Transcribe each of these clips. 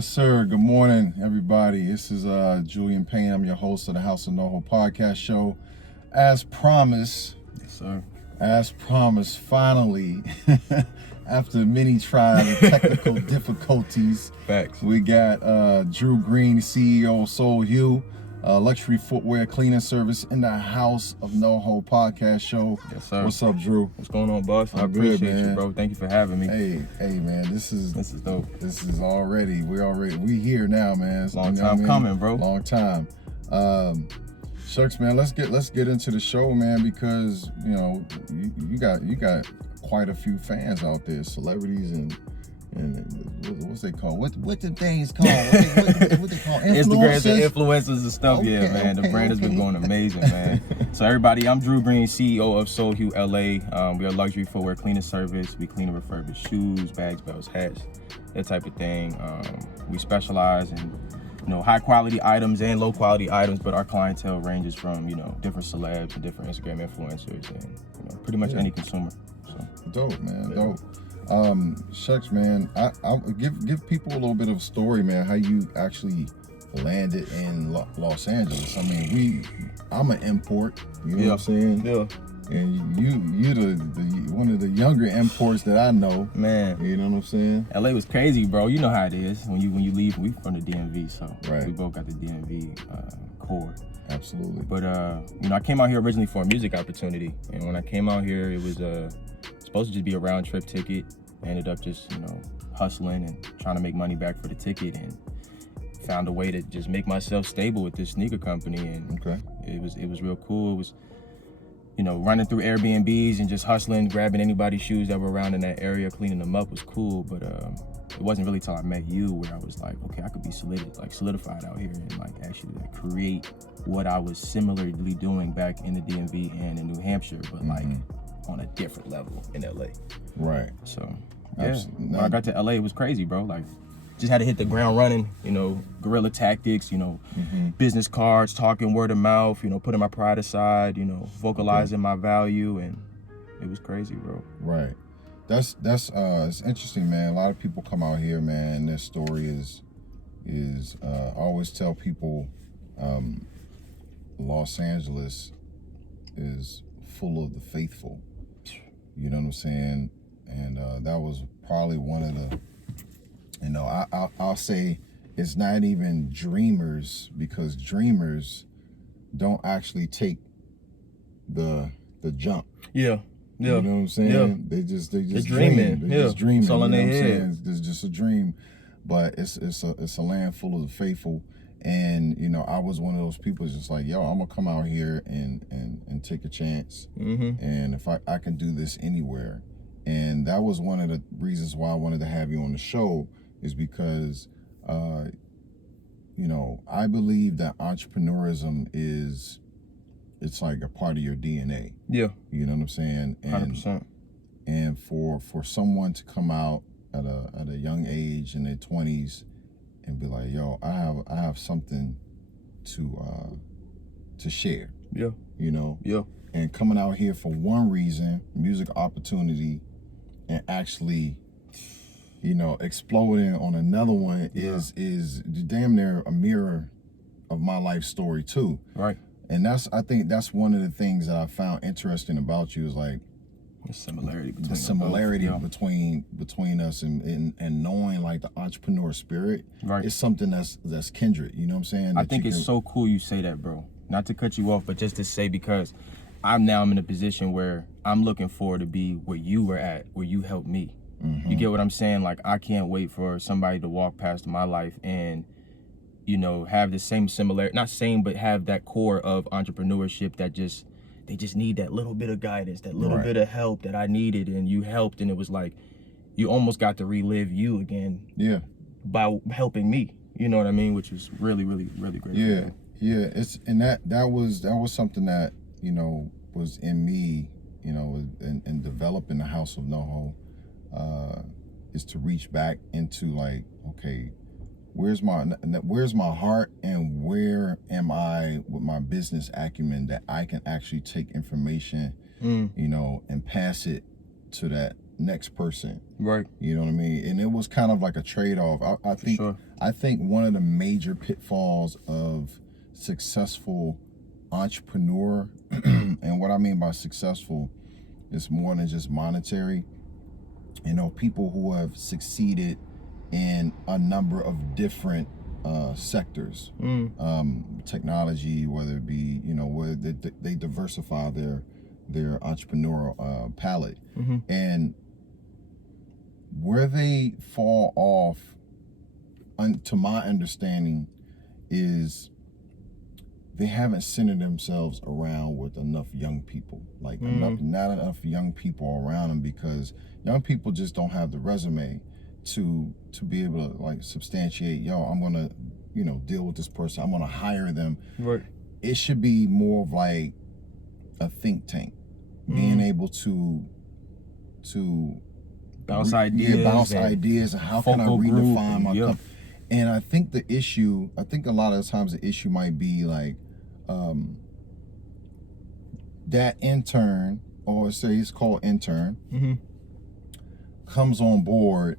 Yes, sir. Good morning, everybody. This is Julian Payne. I'm your host of the House of Noho podcast show. As promised, yes, sir. As promised, finally, after many trials and technical difficulties, facts. We got Drew Green, CEO of Soul Hue, luxury footwear cleaning service in the House of Noho podcast show. Yes, sir. What's up, Drew? What's going on, boss? I good, appreciate man. you, bro. Thank you for having me. Hey, man. This is dope. This is we here now, man. Long time coming, bro. Long time. Shucks, man. Let's get into the show, man, because you got quite a few fans out there, celebrities and what's they call? What the things called? What they call? Instagrams and influencers and stuff. Okay, yeah, man. The brand has been going amazing, man. So everybody, I'm Drew Green, CEO of Soul Hue LA. We're a luxury footwear cleaning service. We clean and refurbish shoes, bags, belts, hats, that type of thing. We specialize in high quality items and low quality items, but our clientele ranges from different celebs and different Instagram influencers and pretty much any consumer. So dope, man. Dope. Shucks, man. I'll give people a little bit of a story, man. How you actually landed in Los Angeles. I mean, I'm an import. You know what I'm saying? Yeah. And you're the one of the younger imports that I know. Man. You know what I'm saying? LA was crazy, bro. You know how it is when you leave. We from the DMV, so right. We both got the DMV core. Absolutely. But I came out here originally for a music opportunity, and when I came out here, it was supposed to just be a round trip ticket. I ended up just hustling and trying to make money back for the ticket, and found a way to just make myself stable with this sneaker company. And it was real cool. It was running through Airbnbs and just hustling, grabbing anybody's shoes that were around in that area, cleaning them up was cool. But it wasn't really till I met you where I was like, okay, I could be solidified out here and actually create what I was similarly doing back in the DMV and in New Hampshire, but on a different level in LA. Right. So yeah, when I got to LA, it was crazy, bro. Just had to hit the ground running, guerrilla tactics, business cards, talking word of mouth, putting my pride aside, vocalizing my value, and it was crazy, bro. Right. That's it's interesting, man. A lot of people come out here, man, and their story is I always tell people Los Angeles is full of the faithful. You know what I'm saying? And that was probably one of the I'll say it's not even dreamers, because dreamers don't actually take the jump. Yeah. Yeah. You know what I'm saying? Yeah. They just dreaming. They're just dreaming. It's all in their head. It's just a dream. But it's a land full of the faithful. And I was one of those people just like, yo, I'm gonna come out here and take a chance. And if I can do this anywhere. And that was one of the reasons why I wanted to have you on the show, is because I believe that entrepreneurism it's like a part of your DNA. Yeah. You know what I'm saying? And 100%. And for someone to come out at a young age in their 20s and be like, yo, I have something to share. Yeah. Yeah. And coming out here for one reason, music opportunity, and actually exploding on another one is damn near a mirror of my life story too. Right. And I think that's one of the things that I found interesting about you, is like the similarity between us, and knowing like the entrepreneur spirit. Right. It's something that's kindred. You know what I'm saying? I think it's so cool you say that, bro. Not to cut you off, but just to say, because I'm in a position where I'm looking forward to be where you were at, where you helped me. You get what I'm saying? Like, I can't wait for somebody to walk past my life and, have the same similarity, not same, but have that core of entrepreneurship that they just need that little bit of guidance, that little bit of help that I needed, and you helped, and it was like, you almost got to relive you again. Yeah. By helping me, you know what I mean? Which was really, really, really great. Yeah. Yeah. That was something that, was in me, in developing the House of Noho. Is to reach back into like, okay, where's my heart, and where am I with my business acumen that I can actually take information, and pass it to that next person. Right. You know what I mean? And it was kind of like a trade-off. I think one of the major pitfalls of successful entrepreneur, and what I mean by successful is more than just monetary. You know, people who have succeeded in a number of different sectors, technology, whether it be, you know, where they diversify their entrepreneurial palette, and where they fall off, to my understanding, is they haven't centered themselves around with enough young people, like not enough young people around them, because young people just don't have the resume to be able to like substantiate, yo, I'm gonna, you know, deal with this person, I'm gonna hire them. Right. It should be more of like a think tank, being able to bounce ideas and how can I redefine my company. And I think a lot of the times the issue might be like that intern, or say it's called intern, comes on board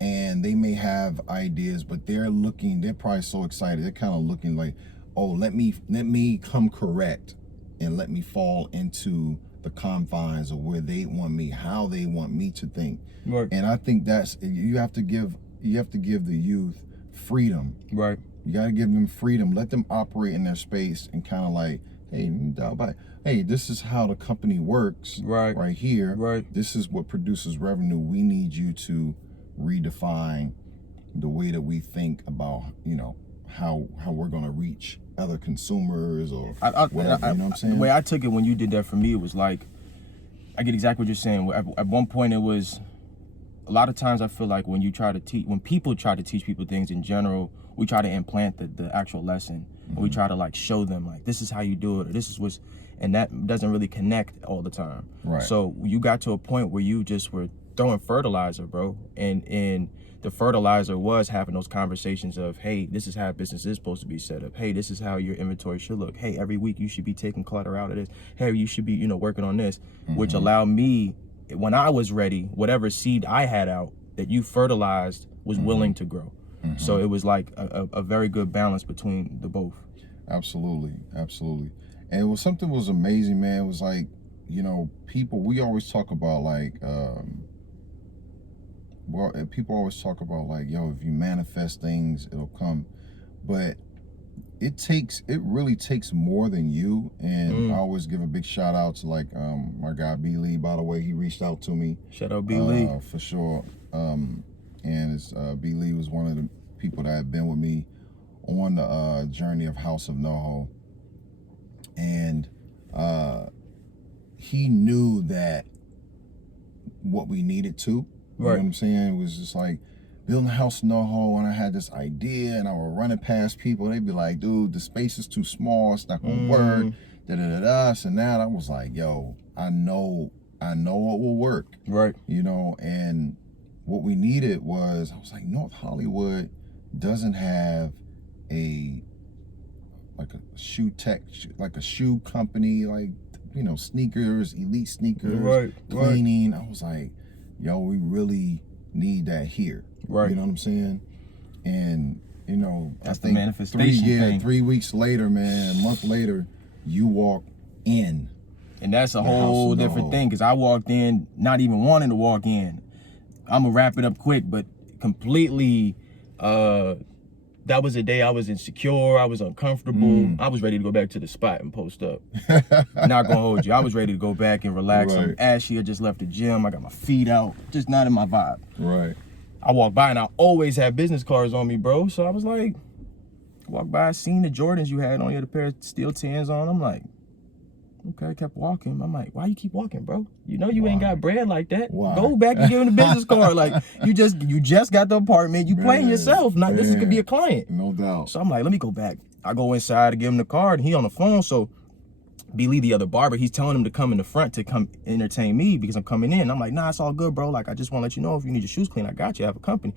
and they may have ideas, but they're probably so excited, they're kind of looking like, oh, let me come correct and let me fall into the confines of where they want me, how they want me to think. Right. And I think that's, you have to give the youth freedom. Right. You got to give them freedom. Let them operate in their space and kind of like, hey, this is how the company works. Right here. Right. This is what produces revenue. We need you to redefine the way that we think about, you know, how we're going to reach other consumers or whatever. You know what I'm saying? The way I took it when you did that for me, it was like, I get exactly what you're saying. At one point, it was, a lot of times I feel like when people try to teach people things in general, we try to implant the actual lesson, and we try to like show them like, this is how you do it, or this is what's, and that doesn't really connect all the time. Right. So you got to a point where you just were throwing fertilizer, bro, and the fertilizer was having those conversations of, hey, this is how business is supposed to be set up. Hey, this is how your inventory should look. Hey, every week you should be taking clutter out of this. Hey, you should be, you know, working on this, which allowed me, when I was ready, whatever seed I had out that you fertilized was willing to grow. So it was like a very good balance between the both. Absolutely. And it was something was amazing, man. It was like, you know, we always talk about like, people always talk about like, yo, if you manifest things, it'll come. But it really takes more than you. And I always give a big shout out to like my guy B Lee, by the way. He reached out to me. Shout out B Lee. For sure. And it's B Lee was one of the people that had been with me on the journey of House of Noho. And he knew that what we needed to. You know what I'm saying? It was just like building a house in Noho, and I had this idea, and I would run it past people. They'd be like, dude, the space is too small. It's not going to work. This and that. I was like, yo, I know what will work. Right. You know, and what we needed was, I was like, North Hollywood doesn't have a shoe company, like, you know, sneakers, elite sneakers, cleaning. I was like, yo, we really need that here. Right. You know what I'm saying? And, you know, that's I think the manifestation thing. 3 weeks later, man, a month later, you walk in. And that's a whole different thing, because I walked in not even wanting to walk in. I'm going to wrap it up quick, but completely, that was a day I was insecure. I was uncomfortable. I was ready to go back to the spot and post up. Not gonna hold you. I was ready to go back and relax. I'm ashy. I just left the gym. I got my feet out. Just not in my vibe. Right. I walked by and I always had business cards on me, bro. So I was like, walked by, seen the Jordans you had on. You had a pair of steel 10s on. I'm like, okay, I kept walking. I'm like, why you keep walking, bro? You know you ain't got bread like that. Go back and give him the business card. Like, you just got the apartment. You playing yourself. Not this could be a client. No doubt. So I'm like, let me go back. I go inside to give him the card, and he on the phone. So B Lee, the other barber, he's telling him to come in the front to come entertain me because I'm coming in. I'm like, nah, it's all good, bro. Like, I just want to let you know if you need your shoes clean, I got you. I have a company.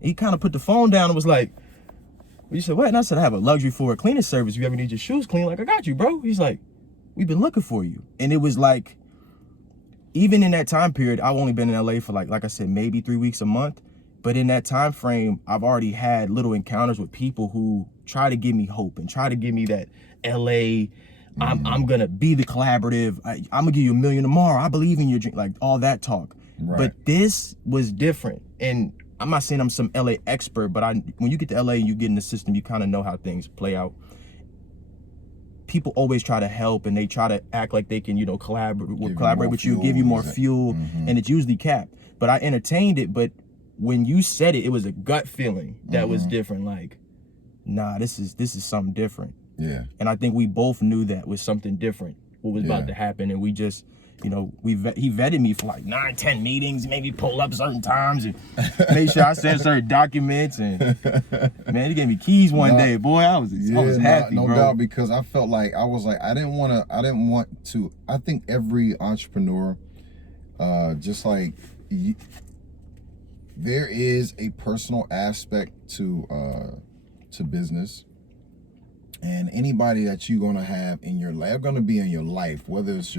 And he kind of put the phone down and was like, well, you said what? And I said, I have a luxury for a cleaning service. If you ever need your shoes clean, like, I got you, bro. He's like, we've been looking for you. And it was like, even in that time period, I've only been in LA for like I said, maybe 3 weeks, a month. But in that time frame, I've already had little encounters with people who try to give me hope and try to give me that LA, I'm gonna be the collaborative. I'm gonna give you $1 million tomorrow. I believe in your dream, like all that talk. Right. But this was different. And I'm not saying I'm some LA expert, but when you get to LA and you get in the system, you kind of know how things play out. People always try to help and they try to act like they can, you know, collaborate with you, give you more fuel, and it's usually capped. But I entertained it, but when you said it, it was a gut feeling that was different. Like, nah, this is something different. Yeah. And I think we both knew that was something different, what was about to happen. And we just, you know, he vetted me for like 9-10 meetings, maybe pull up certain times and make sure I sent certain documents. And man, he gave me keys one day, boy. I was happy, no bro. doubt, because I felt like I didn't want to. I think every entrepreneur, just like there is a personal aspect to business, and anybody that you're gonna have in your life, gonna be in your life, whether it's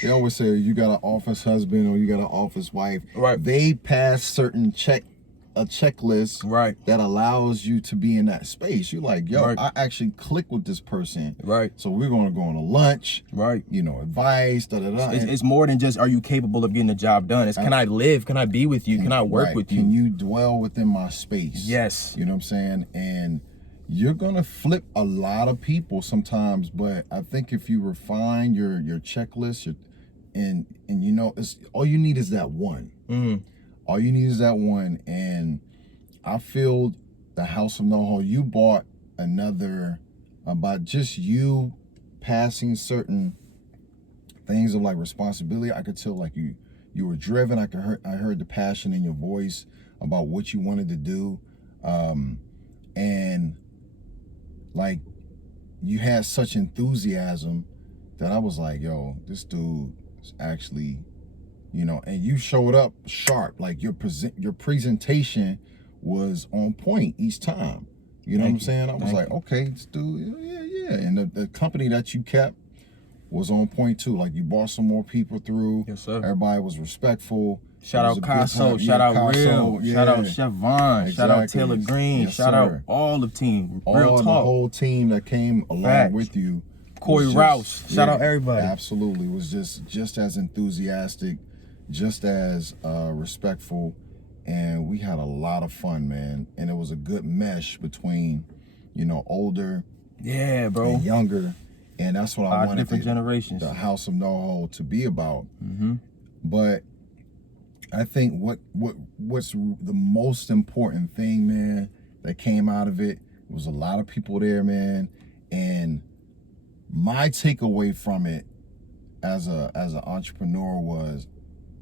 they always say you got an office husband or you got an office wife. Right. They pass certain checklist that allows you to be in that space. You're like, yo, I actually click with this person. Right. So we're gonna go on a lunch. Right. You know, advice. It's more than just, are you capable of getting the job done? It's, can I live? Can I be with you? Can I work with you? Can you dwell within my space? Yes. You know what I'm saying? And you're gonna flip a lot of people sometimes, but I think if you refine your checklist, and you know, it's all you need is that one. All you need is that one. And I feel the House of Noho, you bought another about just you passing certain things of like responsibility. I could tell like you were driven. I heard the passion in your voice about what you wanted to do, and like you had such enthusiasm that I was like, yo, this dude is actually, you know, and you showed up sharp. Like your presentation was on point each time. You know what I'm saying? I was like, okay, this dude, yeah. And the company that you kept was on point too. Like you brought some more people through. Yes, sir. Everybody was respectful. Shout out Casso, shout out Real, shout out Chef Vaughn, shout out Taylor Green, shout out all the team. Real talk. The whole team that came along with you. Corey Rouse, shout out everybody. Absolutely, was just as enthusiastic, just as respectful, and we had a lot of fun, man. And it was a good mesh between, you know, older, and younger, and that's what I wanted different generations. The House of Noho to be about. But I think what's the most important thing, man, that came out of it was a lot of people there, man. And my takeaway from it as an entrepreneur was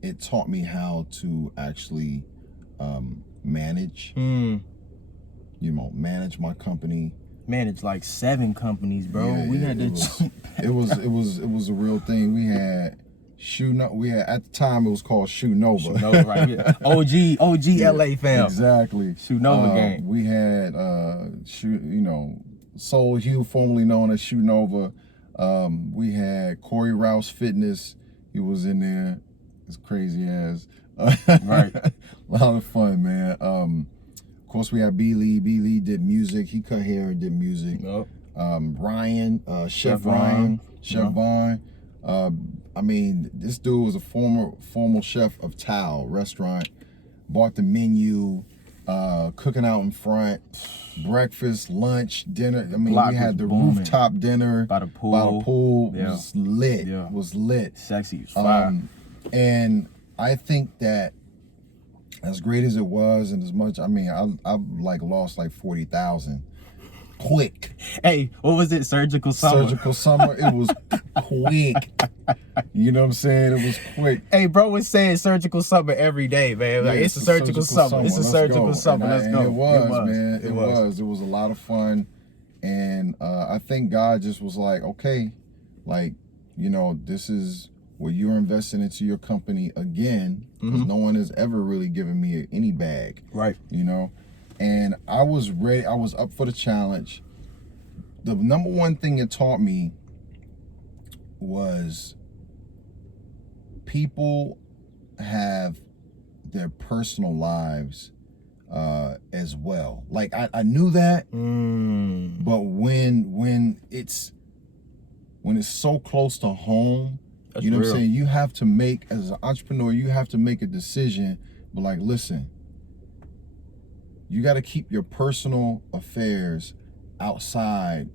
it taught me how to actually manage, you know, manage my company. Manage like 7 companies, bro. Yeah, we had to. It was a real thing. We had at the time it was called Shoe Nova. Shoe Nova, right here. OG LA fam. Exactly. Shoe Nova gang. We had Soul Hugh, formerly known as Shoe Nova. We had Corey Rouse Fitness. He was in there. It's crazy ass. Right. A lot of fun, man. Of course we had B Lee. B Lee did music. He cut hair and did music. Yep. Ryan, Chef Vaughn. I mean, this dude was a formal chef of Tao restaurant. Bought the menu, cooking out in front, breakfast, lunch, dinner. I mean, we had the rooftop dinner by the pool. Yeah. Was lit. Yeah. Was lit. Sexy as fire. And I think that as great as it was, and as much, I mean, I like lost like 40,000. Quick. Hey, what was it? Surgical summer. Surgical summer. It was quick. You know what I'm saying? It was quick. Hey, bro was saying surgical summer every day, man. Like, it's a surgical summer. It's a surgical summer. Let's go. It was, man. It was. It was a lot of fun. And I think God just was like, okay, like, you know, this is where you're investing into your company again, because no one has ever really given me any bag. Right. You know? And I was ready. I was up for the challenge. The number one thing it taught me was people have their personal lives as well. Like I knew that, but when it's so close to home, That's you know real. what I'm saying? You have to make, as an entrepreneur, you have to make a decision. But like, listen, you got to keep your personal affairs outside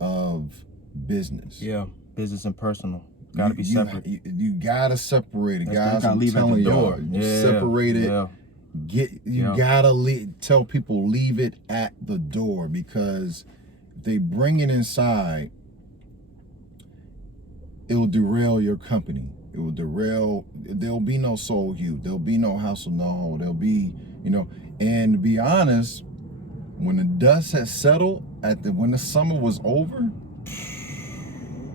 of business. Yeah, business and personal got to be separate. You got to separate it, guys. I'm telling y'all, separate it. Yeah. You gotta tell people, leave it at the door, because if they bring it inside, it will derail your company. It will derail. There'll be no Soul You. There'll be no House of Noho. There'll be, and to be honest, when the dust has settled when the summer was over,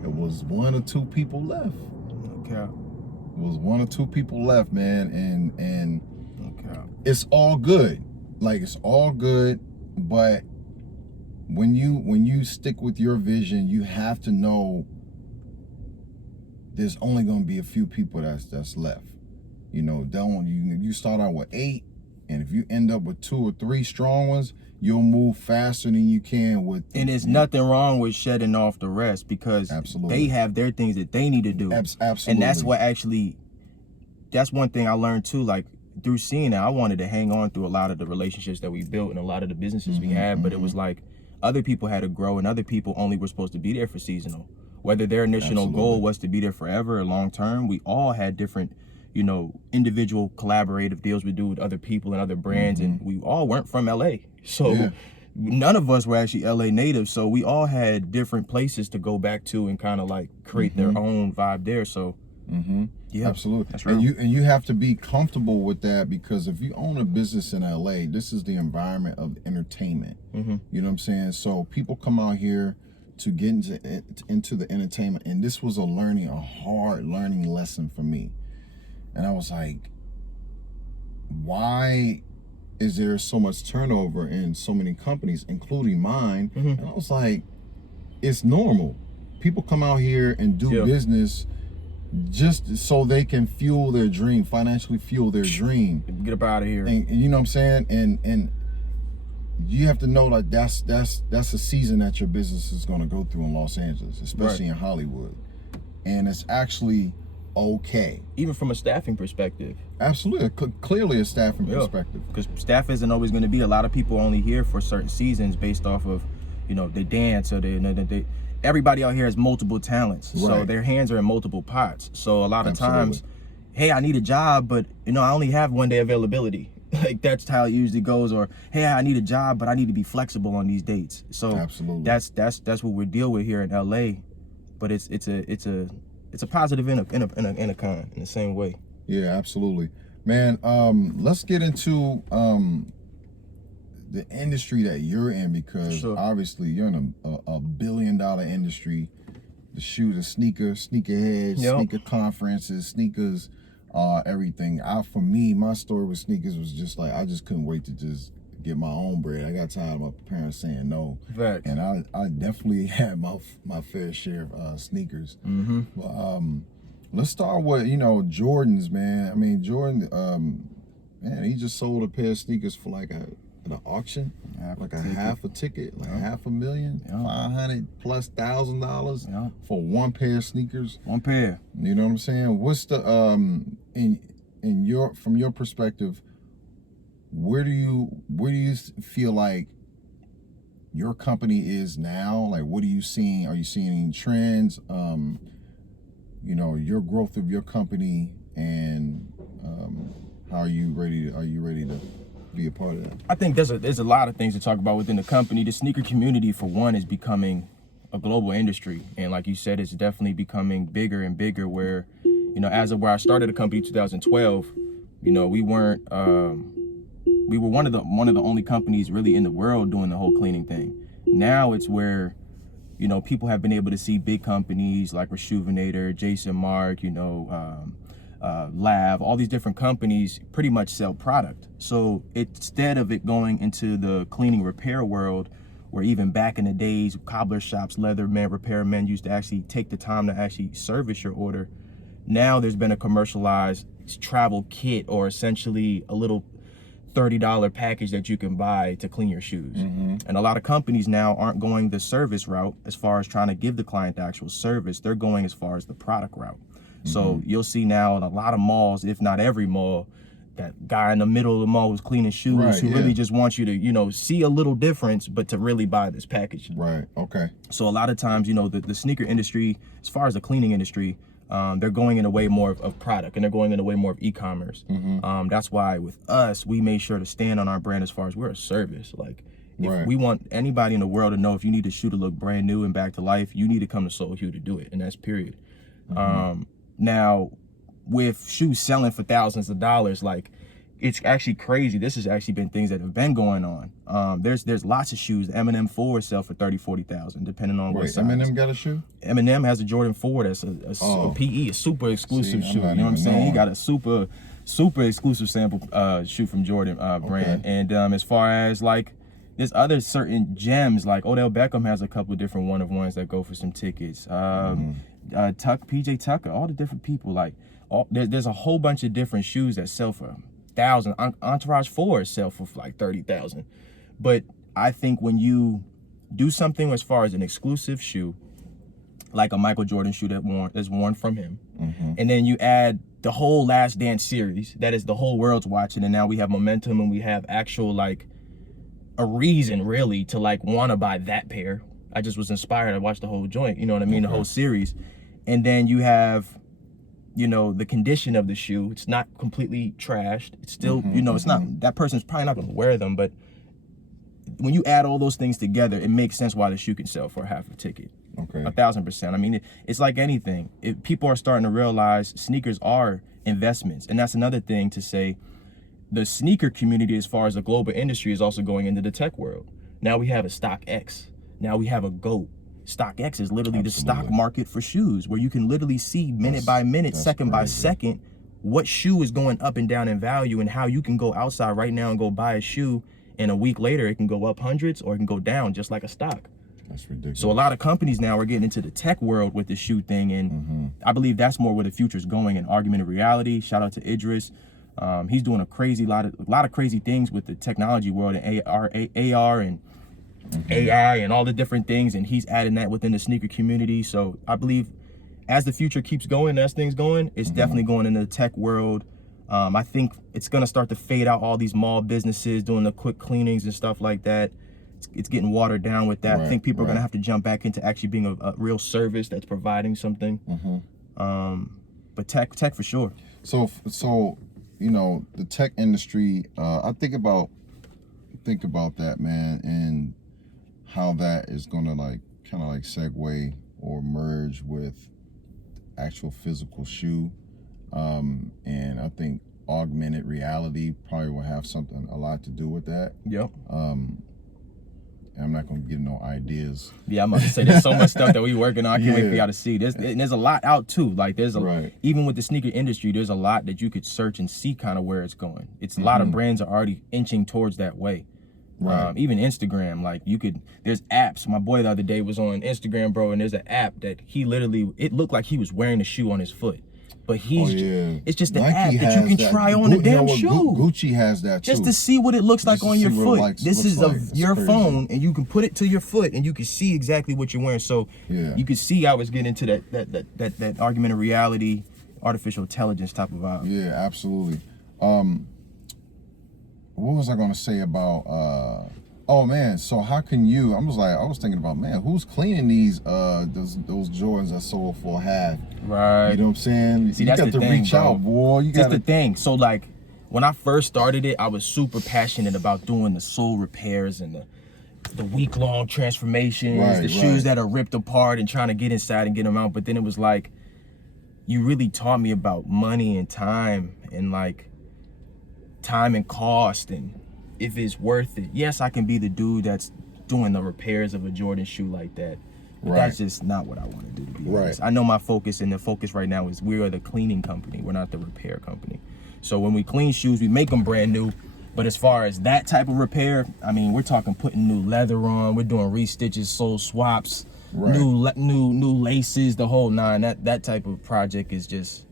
it was 1 or 2 people left. Okay. It was 1 or 2 people left, man, and okay. It's all good. Like, it's all good, but when you stick with your vision, you have to know there's only going to be a few people that's left. You start out with 8, and if you end up with 2 or 3 strong ones, you'll move faster than you can with. And there's nothing wrong with shedding off the rest, because they have their things that they need to do. Absolutely. And that's one thing I learned too. Like, through seeing that, I wanted to hang on through a lot of the relationships that we built and a lot of the businesses we had, but it was like other people had to grow, and other people only were supposed to be there for seasonal. Whether their initial goal was to be there forever or long term, we all had different, individual collaborative deals we do with other people and other brands, and we all weren't from LA. So none of us were actually LA natives, so we all had different places to go back to and kind of like create their own vibe there. So yeah, absolutely. That's right. And you have to be comfortable with that, because if you own a business in LA, this is the environment of entertainment. You know what I'm saying? So people come out here to get into the entertainment, and this was a hard learning lesson for me. And I was like, why is there so much turnover in so many companies, including mine? And I was like, it's normal. People come out here and do business just so they can fuel their dream, financially fuel their dream. Get up out of here. And you know what I'm saying? And you have to know, like, that's a season that your business is going to go through in Los Angeles, especially in Hollywood. And it's actually okay. Even from a staffing perspective. Absolutely. Clearly a staffing perspective. Because staff isn't always going to be, a lot of people only here for certain seasons based off of, they dance, or they everybody out here has multiple talents. So their hands are in multiple pots. So a lot of times, hey, I need a job, but I only have 1 day availability. Like, that's how it usually goes. Or, hey, I need a job, but I need to be flexible on these dates. So that's what we deal with here in LA. But it's a positive and a con in the same way. Yeah, absolutely, man. Let's get into the industry that you're in, because obviously you're in a $1 billion industry. The sneakerheads, sneaker conferences, sneakers, everything. For me, my story with sneakers was just like, I just couldn't wait to just get my own bread. I got tired of my parents saying no. Facts. And I definitely had my fair share of sneakers. But let's start with Jordans, man. I mean, Jordan, man, he just sold a pair of sneakers for like at an auction, half a ticket, like $500,000, $500,000+ for 1 pair of sneakers. 1 pair. You know what I'm saying? What's the from your perspective, where do you feel like your company is now? Like, what are you seeing? Are you seeing any trends? Your growth of your company, and how are you ready to be a part of that? I think there's a lot of things to talk about within the company. The sneaker community, for one, is becoming a global industry, and like you said, it's definitely becoming bigger and bigger. Where, as of where I started the company in 2012, we weren't. We were one of the only companies really in the world doing the whole cleaning thing. Now it's where, people have been able to see big companies like Rejuvenator, Jason Mark, Lab, all these different companies pretty much sell product. So instead of it going into the cleaning repair world, where even back in the days, cobbler shops, leathermen, repairmen used to actually take the time to actually service your order, Now there's been a commercialized travel kit, or essentially a little $30 package that you can buy to clean your shoes. And a lot of companies now aren't going the service route as far as trying to give the client the actual service. They're going as far as the product route. So you'll see now in a lot of malls, if not every mall, that guy in the middle of the mall who's cleaning shoes, who really just wants you to, you know, see a little difference, but to really buy this package. Right. Okay. So a lot of times, you know, the sneaker industry, as far as the cleaning industry, they're going in a way more of product, and they're going in a way more of e-commerce. That's why with us, we made sure to stand on our brand as far as we're a service. Like, if we want anybody in the world to know, if you need a shoe to look brand new and back to life, you need to come to Soul Hue to do it, and that's period. Now, with shoes selling for thousands of dollars, like, it's actually crazy. This has actually been things that have been going on. There's lots of shoes. The Eminem 4 sell for 30,000, 40,000, depending on what size. Eminem got a shoe? Eminem has a Jordan 4 that's a PE, a super exclusive shoe. You know what I'm saying? He got a super exclusive sample shoe from Jordan brand. And as far as like, there's other certain gems, like Odell Beckham has a couple of different one-of-ones that go for some tickets. PJ Tucker, all the different people, like there's a whole bunch of different shoes that sell for thousands. Entourage 4 sell for like 30,000. But I think when you do something as far as an exclusive shoe, like a Michael Jordan shoe that's worn from him, and then you add the whole Last Dance series that is the whole world's watching, and now we have momentum and we have actual like a reason really to like want to buy that pair. I just was inspired. I watched the whole joint, you know what I mean, the whole series. And then you have, you know, the condition of the shoe. It's not completely trashed. It's still, you know, it's not, that person's probably not going to wear them, but when you add all those things together, it makes sense why the shoe can sell for half a ticket. 1,000%. I mean, it's like anything. If people are starting to realize sneakers are investments, and that's another thing to say. The sneaker community, as far as the global industry, is also going into the tech world. Now we have a StockX. Now we have a GOAT. StockX is literally the stock market for shoes, where you can literally see minute by minute, second by second, what shoe is going up and down in value, and how you can go outside right now and go buy a shoe, and a week later it can go up hundreds or it can go down just like a stock. That's ridiculous. So a lot of companies now are getting into the tech world with the shoe thing, and I believe that's more where the future is going. In augmented reality, shout out to Idris. He's doing a lot of crazy things with the technology world, and AR and AI and all the different things, and he's adding that within the sneaker community. So I believe as the future keeps going, as things going, it's definitely going into the tech world. I think it's gonna start to fade out all these mall businesses doing the quick cleanings and stuff like that. It's getting watered down with that. I think people are gonna have to jump back into actually being a real service that's providing something. But tech for sure. So you know, the tech industry, I think about that, man, and how that is gonna like kind of like segue or merge with actual physical shoe. And I think augmented reality probably will have a lot to do with that. Yep. I'm not gonna give no ideas. Yeah, I'm about to say there's so much stuff that we working on. I can't wait for y'all to see. There's a lot out too. Like there's even with the sneaker industry, there's a lot that you could search and see kind of where it's going. It's a lot of brands are already inching towards that way. Even Instagram, like there's apps. My boy the other day was on Instagram, bro, and there's an app that it looked like he was wearing a shoe on his foot. But it's just an app that you can try on a damn shoe. Gucci has that too. Just to see what it looks like on your foot. This is your phone, and you can put it to your foot, and you can see exactly what you're wearing. So you can see I was getting into that augmented reality, artificial intelligence type of vibe. Yeah, absolutely. What was I gonna say about? Oh man, so how can I was thinking about, man, who's cleaning these those Jordans that sold for half? Right. You know what I'm saying? See, you that's got the to thing, reach bro. out, boy. That's the thing. So like when I first started it, I was super passionate about doing the sole repairs and the week-long transformations, the shoes that are ripped apart and trying to get inside and get them out. But then it was like, you really taught me about money and time and cost, and if it's worth it. Yes, I can be the dude that's doing the repairs of a Jordan shoe like that. But that's just not what I want to do, to be honest. I know my focus, and the focus right now is we are the cleaning company. We're not the repair company. So when we clean shoes, we make them brand new. But as far as that type of repair, I mean, we're talking putting new leather on. We're doing restitches, sole swaps, new laces, the whole nine. That type of project is just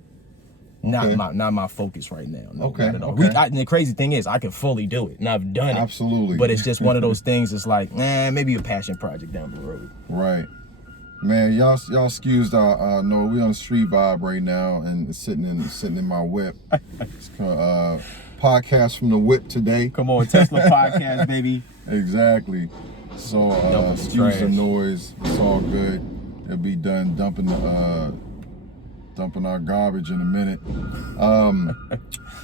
Okay. not my focus right now. No, Okay, not at all. okay. And the crazy thing is, I can fully do it, and I've done it. Absolutely. But it's just one of those things. It's like, maybe a passion project down the road. Right. Man, y'all excused our no, we on the street vibe right now and sitting in my whip. It's podcast from the whip today. Come on, Tesla podcast, baby. Exactly. So excuse the noise. It's all good. It'll be done dumping our garbage in a minute.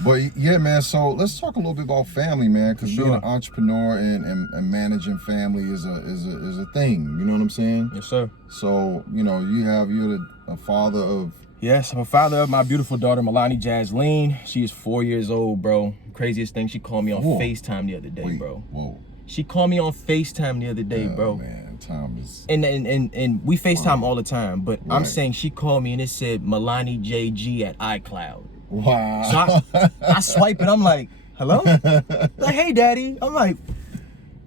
But yeah, man, so let's talk a little bit about family, man, because being an entrepreneur and managing family is a thing. You know what I'm saying? Yes, sir. So, you know, you're a father of... Yes, I'm a father of my beautiful daughter, Milani Jasleen. She is 4 years old, bro. Craziest thing, she called me on FaceTime the other day, bro. Whoa. She called me on FaceTime the other day, bro. Man, time is... And we FaceTime all the time, but I'm saying she called me and it said Milani JG at iCloud. Wow. So I swipe it. I'm like, hello? Like, hey, daddy. I'm like,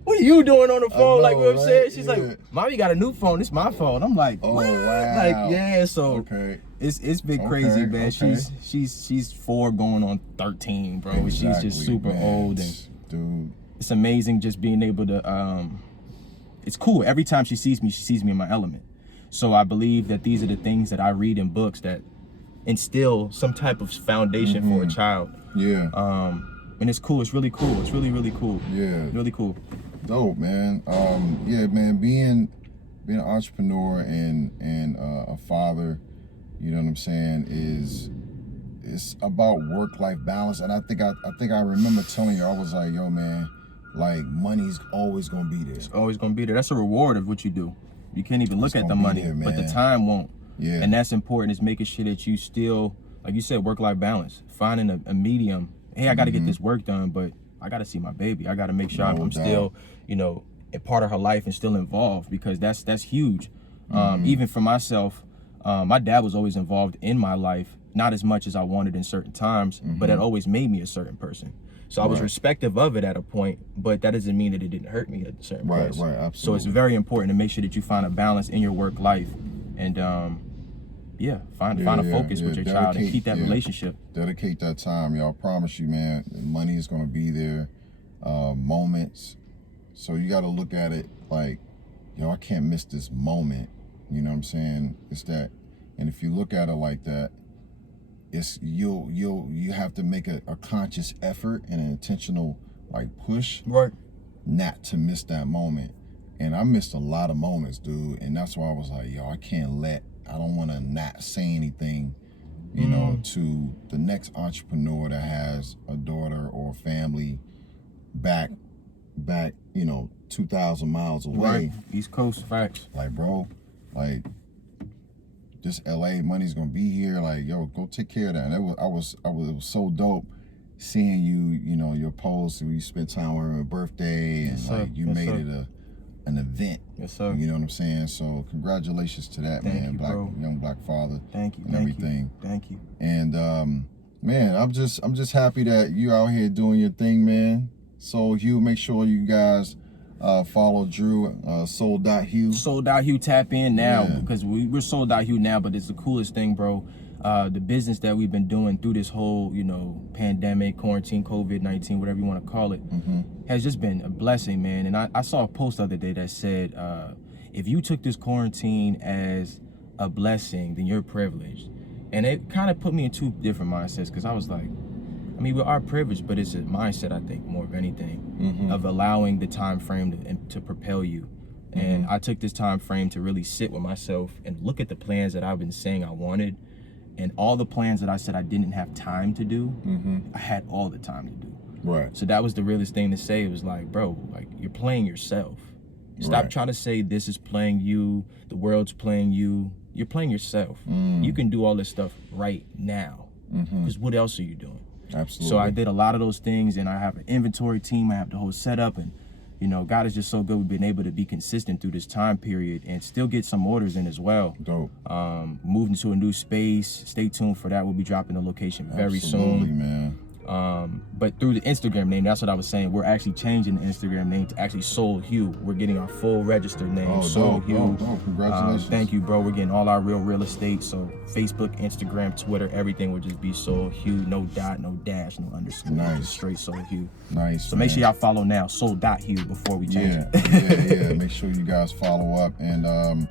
what are you doing on the phone? Like, what I'm saying? She's like, Mommy got a new phone. It's my phone. I'm like, what? Wow. Like, yeah. So it's been crazy, man. Okay. She's 4 going on 13, bro. Exactly, she's just super old, and dude, it's amazing just being able to. It's cool. Every time she sees me in my element. So I believe that these are the things that I read in books that instill some type of foundation for a child. Yeah. And it's cool. It's really cool. It's really, really cool. Yeah. Really cool. Dope, man. Yeah, man, being an entrepreneur and a father, you know what I'm saying, it's about work-life balance. And I think I remember telling you, I was like, yo, man, like, money's always gonna be there. It's always gonna be there. That's a reward of what you do. You can't even look at the money, there, but the time won't. Yeah. And that's important, is making sure that you still, like you said, work-life balance. Finding a medium. Hey, I got to get this work done, but I got to see my baby. I got to make sure I'm still, you know, a part of her life and still involved, because that's huge. Even for myself, my dad was always involved in my life, not as much as I wanted in certain times, but it always made me a certain person. So I was respective of it at a point, but that doesn't mean that it didn't hurt me at a certain place. Right, absolutely. So it's very important to make sure that you find a balance in your work life, and find a focus with your child and keep that relationship. Dedicate that time, y'all. Promise you, man, money is gonna be there. Moments. So you gotta look at it like, yo, I can't miss this moment. You know what I'm saying? It's that, and if you look at it like that, it's you have to make a conscious effort and an intentional like push, not to miss that moment. And I missed a lot of moments, dude, and that's why I was like, yo, I don't want to not say anything, you know, to the next entrepreneur that has a daughter or a family back, you know, 2,000 miles away. Right, East Coast, facts. Like, bro, like, this LA money's gonna be here. Like, yo, go take care of that. And it was so dope seeing you know, your post, you spent time on her birthday, and like you made it an event. Yes, sir. You know what I'm saying? So congratulations to that, man. Young black father. Thank you. And everything. Thank you. And man, I'm just happy that you out here doing your thing, man. So Hugh, make sure you guys follow Drew, Soul.Hugh. Soul.Hugh, tap in now, because we're Soul.Hugh now, but it's the coolest thing, bro. The business that we've been doing through this whole, you know, pandemic, quarantine, COVID-19, whatever you want to call it, has just been a blessing, man. And I saw a post the other day that said, if you took this quarantine as a blessing, then you're privileged. And it kind of put me in two different mindsets, because I was like, I mean, we are privileged, but it's a mindset, I think, more of anything, of allowing the time frame to propel you. And I took this time frame to really sit with myself and look at the plans that I've been saying I wanted, and all the plans that I said I didn't have time to do, I had all the time to do. Right. So that was the realest thing to say. It was like, bro, like, you're playing yourself. Stop trying to say this is playing you, the world's playing you. You're playing yourself. You can do all this stuff right now, because what else are you doing? Absolutely. So I did a lot of those things, and I have an inventory team. I have the whole setup, and you know, God is just so good. We've been able to be consistent through this time period and still get some orders in as well. Dope. Moved into a new space. Stay tuned for that. We'll be dropping the location very soon. Man. But through the Instagram name, that's what I was saying. We're actually changing the Instagram name to actually Soul Hue. We're getting our full registered name, Soul Hue. Congratulations. Thank you, bro. We're getting all our real estate. So Facebook, Instagram, Twitter, everything will just be Soul Hue. No dot, no dash, no underscore. Nice. Just straight Soul Hue. Nice. So make sure y'all follow now, Soul.Hue, before we change it. Yeah. Make sure you guys follow up, and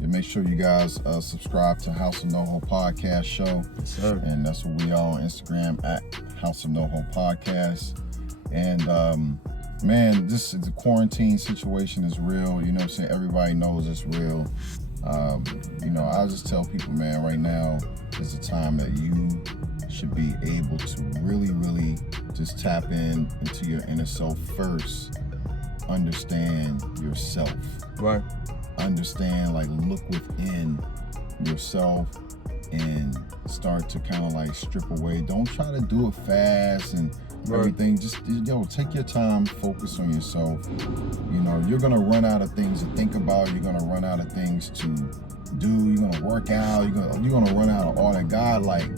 make sure you guys subscribe to House of Noho podcast show. Yes, sir. And that's what we are on Instagram at House of Noho podcast. And man, the quarantine situation is real. You know what I'm saying? Everybody knows it's real. I just tell people, man, right now is the time that you should be able to really just tap into your inner self first. Understand yourself. Right. Understand, like, look within yourself and start to kind of like strip away. Don't try to do it fast and everything. Just take your time, focus on yourself. You're gonna run out of things to think about. You're gonna run out of things to do. You're gonna work out. You're gonna run out of all that. God, like,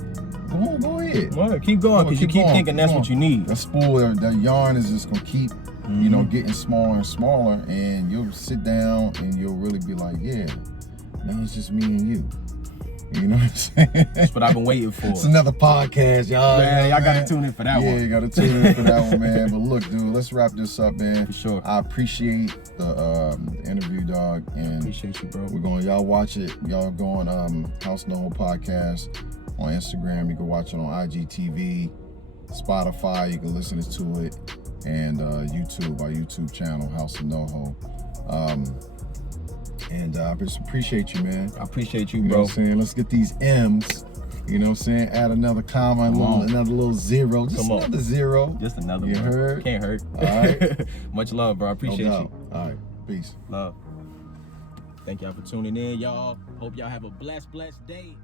go ahead. Well, keep going, because you keep thinking that's what you need. That spool, that yarn is just gonna keep getting smaller and smaller, and you'll sit down and you'll really be like, yeah, now it's just me and you. You know what I'm saying? That's what I've been waiting for. It's another podcast, y'all. Man, y'all gotta tune in for that one. Yeah, you gotta tune in for that one, man. But look, dude, let's wrap this up, man. For sure. I appreciate the interview, dog. And Appreciate you, bro. y'all watch it. Y'all go on House Noho Podcast on Instagram. You can watch it on IGTV, Spotify. You can listen to it. And YouTube, our YouTube channel, House of Noho. And I just appreciate you, man. I appreciate you, You know bro. what I'm saying? Let's get these M's. You know what I'm saying? Add another comma, another little zero. Just another zero. Just another You one. heard? Can't hurt. All right. Much love, bro. I appreciate No you. doubt. All right. Peace. Love. Thank y'all for tuning in, y'all. Hope y'all have a blessed day.